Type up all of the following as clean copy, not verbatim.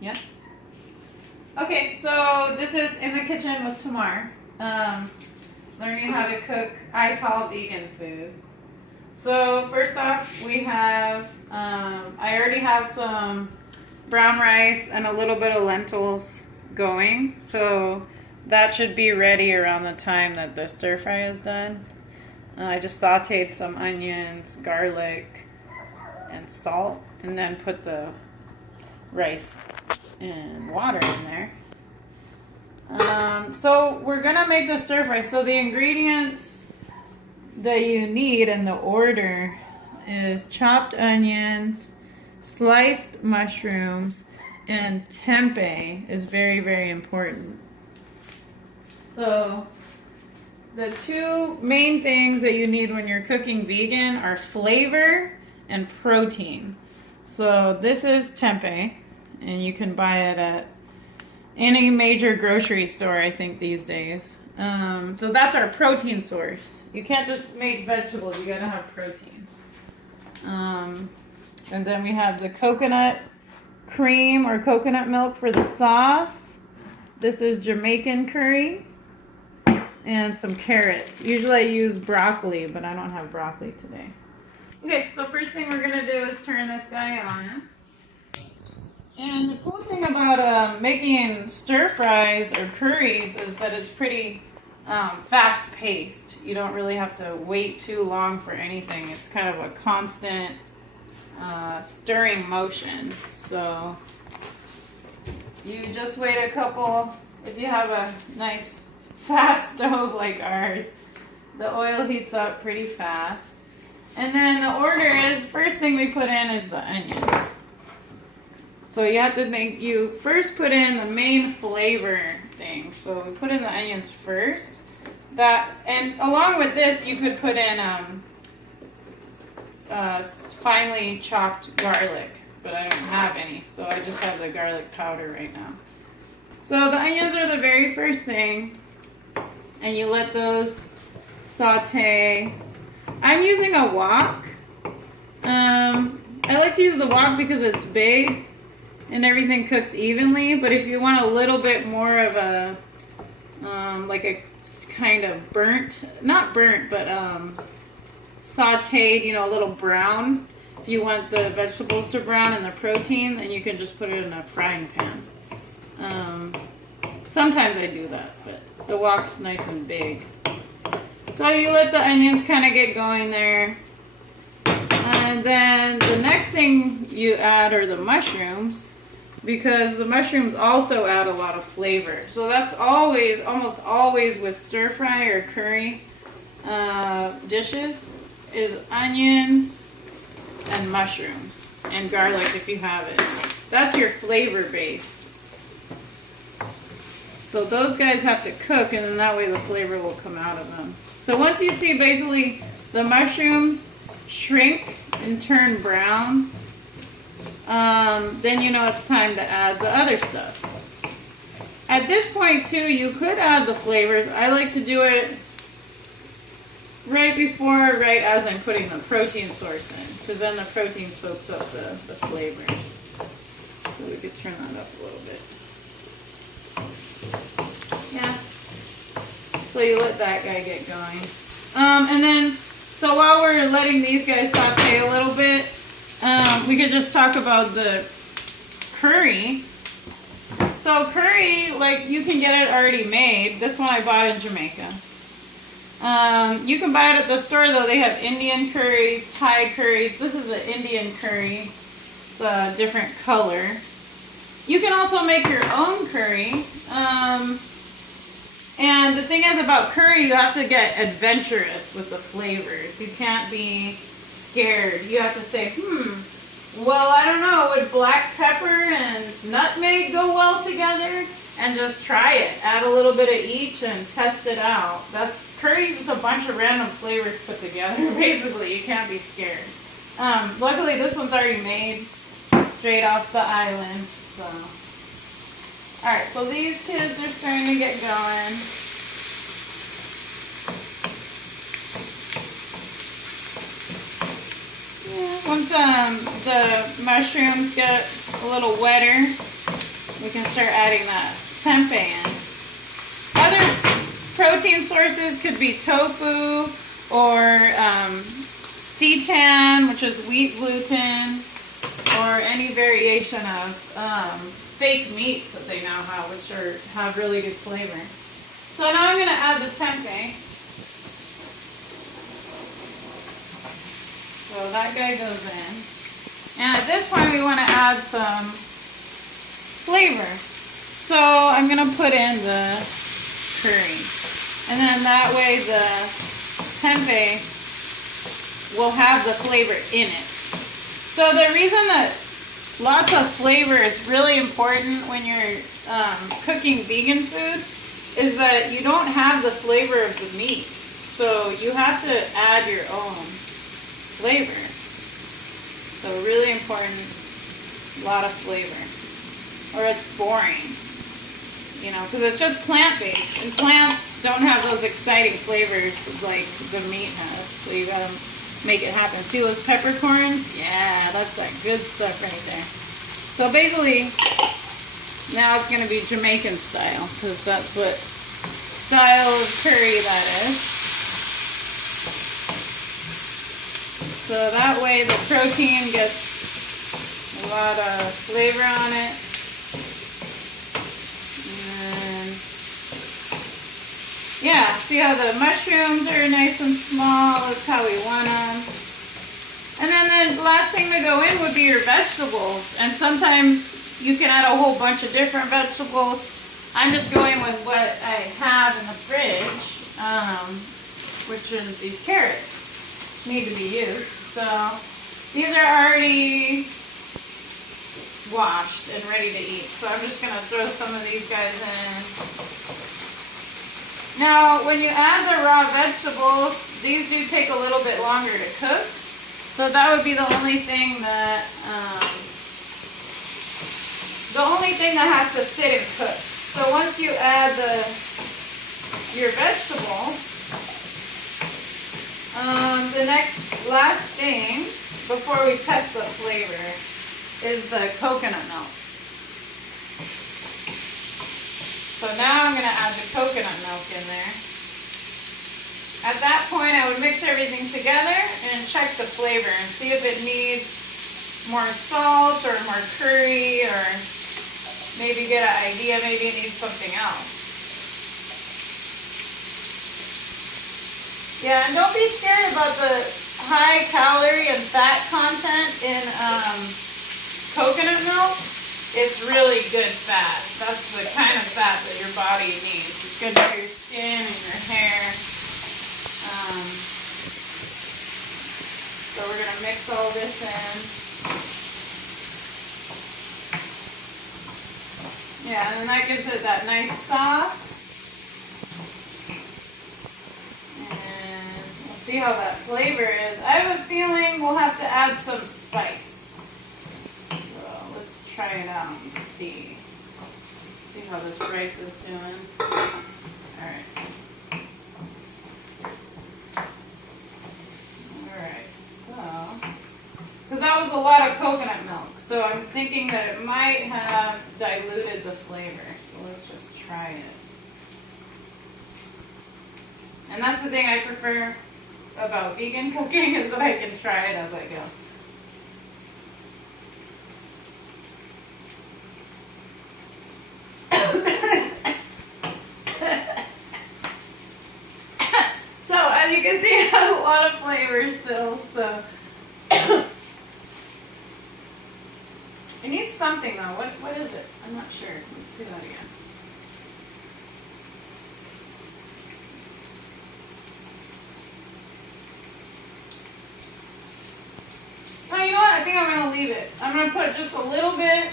Yeah. Okay, so this is in the kitchen with Tamar. Learning how to cook Ital vegan food. So first off, we have, I already have some brown rice and a little bit of lentils going. So that should be ready around the time that the stir fry is done. I just sauteed some onions, garlic, and salt, and then put the rice and water in there. So we're gonna make the stir fry. So the ingredients that you need in the order is chopped onions, sliced mushrooms, and tempeh is very, very important. So the two main things that you need when you're cooking vegan are flavor and protein. So this is tempeh, and you can buy it at any major grocery store, I think, these days. So that's our protein source. You can't just make vegetables, you gotta have protein. And then we have the coconut cream or coconut milk for the sauce. This is Jamaican curry. And some carrots. Usually I use broccoli, but I don't have broccoli today. Okay, so first thing we're gonna do is turn this guy on. And the cool thing about making stir fries or curries is that it's pretty fast paced. You don't really have to wait too long for anything. It's kind of a constant stirring motion. So you just wait a couple, if you have a nice fast stove like ours, the oil heats up pretty fast. And then the order is, first thing we put in is the onions. So you have to think, you first put in the main flavor thing. So we put in the onions first. That, and along with this, you could put in finely chopped garlic, but I don't have any, so I just have the garlic powder right now. So the onions are the very first thing, and you let those saute. I'm using a wok. I like to use the wok because it's big and everything cooks evenly, but if you want a little bit more of a like a kind of burnt, not burnt, but sauteed, you know, a little brown. If you want the vegetables to brown and the protein, then you can just put it in a frying pan. Sometimes I do that, but the wok's nice and big. So you let the onions kind of get going there. And then the next thing you add are the mushrooms, because the mushrooms also add a lot of flavor. So that's always, almost always with stir fry or curry dishes, is onions and mushrooms and garlic if you have it. That's your flavor base. So those guys have to cook, and then that way the flavor will come out of them. So once you see basically the mushrooms shrink and turn brown, then you know it's time to add the other stuff. At this point too, you could add the flavors. I like to do it right before, right as I'm putting the protein source in, because then the protein soaks up the flavors. So we could turn that up a little bit. Yeah. So you let that guy get going. And then, so while we're letting these guys saute a little bit, we could just talk about the curry. So curry, like, you can get it already made. This one I bought in Jamaica. You can buy it at the store, though. They have Indian curries, Thai curries. This is an Indian curry. It's a different color. You can also make your own curry. And the thing is about curry, you have to get adventurous with the flavors. You can't be scared. You have to say, well, I don't know, would black pepper and nutmeg go well together? And just try it. Add a little bit of each and test it out. That's curry, just a bunch of random flavors put together. Basically, you can't be scared. Luckily, this one's already made straight off the island. So, all right. So these kids are starting to get going. Yeah. Once the mushrooms get a little wetter, we can start adding that tempeh in. Other protein sources could be tofu or seitan, which is wheat gluten, or any variation of fake meats that they now have, which have really good flavor. So now I'm going to add the tempeh. So that guy goes in. And at this point we want to add some flavor. So I'm going to put in the curry. And then that way the tempeh will have the flavor in it. So the reason that lots of flavor is really important when you're cooking vegan food is that you don't have the flavor of the meat. So you have to add your own flavor. So really important, a lot of flavor. Or it's boring, you know, because it's just plant-based. And plants don't have those exciting flavors like the meat has. So you gotta make it happen. See those peppercorns? Yeah, that's that good stuff right there. So basically, now it's gonna be Jamaican style, because that's what style of curry that is. So that way the protein gets a lot of flavor on it. And yeah, see how the mushrooms are nice and small? That's how we want them. And then the last thing to go in would be your vegetables. And sometimes you can add a whole bunch of different vegetables. I'm just going with what I have in the fridge, which is these carrots. Need to be used. So these are already washed and ready to eat. So I'm just going to throw some of these guys in. Now when you add the raw vegetables, these do take a little bit longer to cook. So that would be the only thing that has to sit and cook. So once you add your vegetables, the last thing before we test the flavor is the coconut milk. So now I'm going to add the coconut milk in there. At that point I would mix everything together and check the flavor and see if it needs more salt or more curry, or maybe get an idea, maybe it needs something else. Yeah, and don't be scared about the high calorie and fat content in coconut milk. It's really good fat. That's the kind of fat that your body needs. It's good for your skin and your hair. So we're going to mix all this in. Yeah, and then that gives it that nice sauce. See how that flavor is. I have a feeling we'll have to add some spice. So let's try it out and see. See how this rice is doing. Alright. Alright, so, because that was a lot of coconut milk, so I'm thinking that it might have diluted the flavor. So let's just try it. And that's the thing I prefer about vegan cooking, is that I can try it as I go. So as you can see, it has a lot of flavor still, so it needs something though. What is it? I'm not sure. Let's see that again. Oh, you know what? I think I'm going to leave it. I'm going to put just a little bit,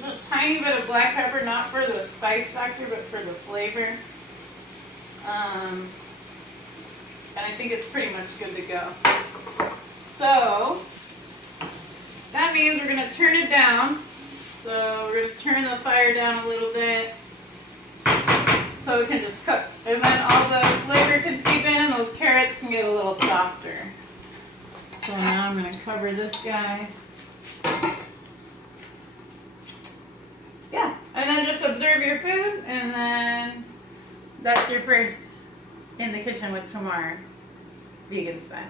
just a tiny bit of black pepper, not for the spice factor, but for the flavor. And I think it's pretty much good to go. So, that means we're going to turn it down. So, we're going to turn the fire down a little bit so it can just cook. And then all the flavor can seep in and those carrots can get a little softer. So now I'm going to cover this guy. Yeah, your food, and then that's your first in the kitchen with Tamar, vegan style.